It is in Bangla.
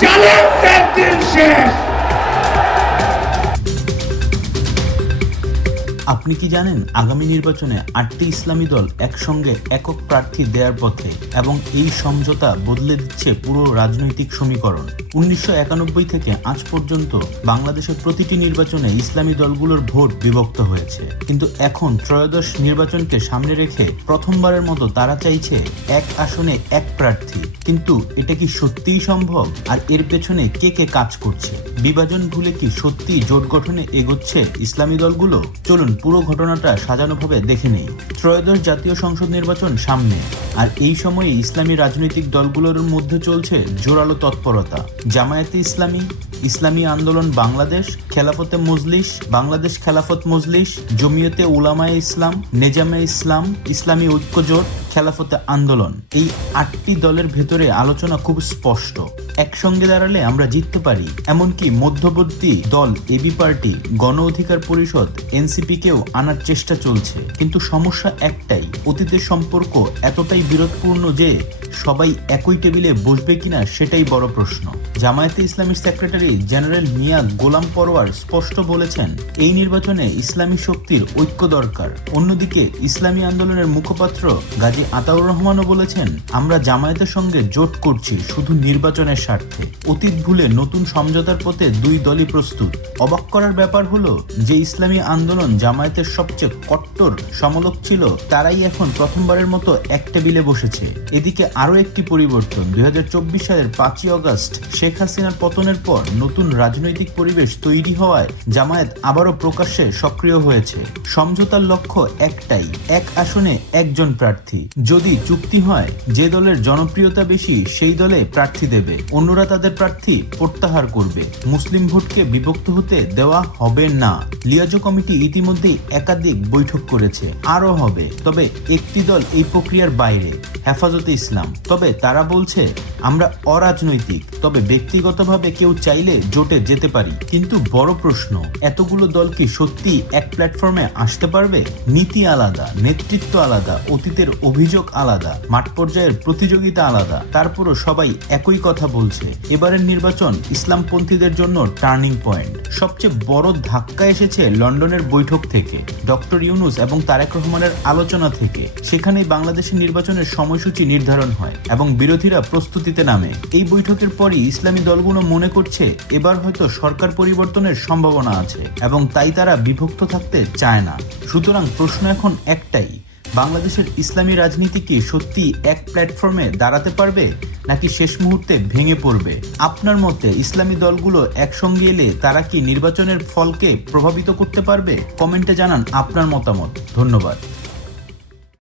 জালেমদের দিন শেষ। আপনি কি জানেন আগামী নির্বাচনে আটটি ইসলামী দল একসঙ্গে একক প্রার্থী দেওয়ার পথে এবং এই সমঝোতা বদলে দিচ্ছে পুরো রাজনৈতিক সমীকরণ? উনিশশো একানব্বই থেকে আজ পর্যন্ত বাংলাদেশের প্রতিটি নির্বাচনে ইসলামী দলগুলোর ভোট বিভক্ত হয়েছে। কিন্তু এখন ত্রয়োদশ নির্বাচনকে সামনে রেখে প্রথমবারের মতো তারা চাইছে এক আসনে এক প্রার্থী। কিন্তু এটা কি সত্যিই সম্ভব? আর এর পেছনে কে কে কাজ করছে? বিভাজন ভুলে কি সত্যি জোট গঠনে এগোচ্ছে ইসলামী দলগুলো? চলুন পুরো ঘটনাটা সাজানোভাবে দেখে নেই। ত্রয়োদশ জাতীয় সংসদ নির্বাচন সামনে। আর এই সময়ে ইসলামী রাজনৈতিক দলগুলোর মধ্যে চলছে জোরালো তৎপরতা। জামায়াতে ইসলামী ইসলামী আন্দোলন বাংলাদেশ, খেলাফতে মজলিস, বাংলাদেশ খেলাফত মজলিস, জমিয়তে উলামায়ে ইসলাম, নেজামে ইসলাম, ইসলামী ঐক্য জোট, খেলাফতে আন্দোলন। এই আটটি দলের ভেতরে আলোচনা খুব স্পষ্ট। একসঙ্গে দাঁড়ালে আমরা জিততে পারি। এমনকি মধ্যবর্তী দল এবি পার্টি, গণ অধিকার পরিষদ এনসিপিকেও আনার চেষ্টা চলছে। কিন্তু সমস্যা একটাই, অতীতের সম্পর্ক এতটাই বিরোধপূর্ণ যে সবাই একই টেবিলে বসবে কিনা সেটাই বড় প্রশ্ন। জামায়াতে ইসলামীর সেক্রেটারি জেনারেল মিয়া গোলাম পরোয়ার স্পষ্ট বলেছেন, এই নির্বাচনে ইসলামী শক্তির ঐক্য দরকার। অন্যদিকে, ইসলামী আন্দোলনের মুখপাত্র গাজী আতাউর রহমানও বলেছেন, আমরা জামায়াতের সঙ্গে জোট করছি শুধু নির্বাচনের স্বার্থে। অতীত ভুলে নতুন সমঝোতার পথে দুই দলই প্রস্তুত। অবাক করার ব্যাপার হলো যে ইসলামী আন্দোলন জামায়াতের সবচেয়ে কট্টর সমলোক ছিল, তারাই এখন প্রথমবারের মতো এক টেবিলে বসেছে। এদিকে আরও একটি পরিবর্তন, দুই হাজার চব্বিশ সালের পাঁচই অগস্ট শেখ হাসিনার পতনের পর নতুন রাজনৈতিক পরিবেশ তৈরি হওয়ায় জামায়াত আবারও প্রকাশ্যে সক্রিয় হয়েছে। সমঝোতার লক্ষ্য একটাই, এক আসনে একজন প্রার্থী। যদি চুক্তি হয়, যে দলের জনপ্রিয়তা বেশি, সেই দলে প্রার্থী দেবে। অন্যরা তাদের প্রার্থী প্রত্যাহার করবে। মুসলিম ভোটকে বিভক্ত হতে দেওয়া হবে না। লিয়াজো কমিটি ইতিমধ্যেই একাধিক বৈঠক করেছে। আরও হবে। তবে একটি দল এই প্রক্রিয়ার বাইরে, হেফাজতে ইসলাম। তবে তারা বলছে, আমরা অরাজনৈতিক। তবে ব্যক্তিগতভাবে কেউ চাইলে জোটে যেতে পারি। কিন্তু বড় প্রশ্ন, এতগুলো দল কি সত্যি এক প্ল্যাটফর্মে আসতে পারবে? নীতি আলাদা, নেতৃত্ব আলাদা, অতীতের অভিযোগ আলাদা, মাঠ পর্যায়ের প্রতিযোগিতা আলাদা, তারপরও সবাই একই কথা বলছে। এবারের নির্বাচন ইসলামপন্থীদের জন্য টার্নিং পয়েন্ট। সবচেয়ে বড় ধাক্কা এসেছে লন্ডনের বৈঠক থেকে, ডক্টর ইউনুস এবং তারেক রহমানের আলোচনা থেকে। সেখানেই বাংলাদেশের নির্বাচনের সময়সূচি নির্ধারণ হয় এবং বিরোধীরা প্রস্তুতিতে নামে। এই বৈঠকের পরই ইসলামী দলগুলো মনে করছে এবার হয়তো সরকার পরিবর্তনের সম্ভাবনা আছে এবং তাই তারা বিভক্ত থাকতে চায় না। সুতরাং প্রশ্ন এখন একটাই, বাংলাদেশের ইসলামী রাজনীতি কি সত্যি এক প্ল্যাটফর্মে দাঁড়াতে পারবে, নাকি শেষ মুহূর্তে ভেঙে পড়বে? আপনার মতে ইসলামী দলগুলো একসঙ্গে এলে তারা কি নির্বাচনের ফলকে প্রভাবিত করতে পারবে? কমেন্টে জানান আপনার মতামত। ধন্যবাদ।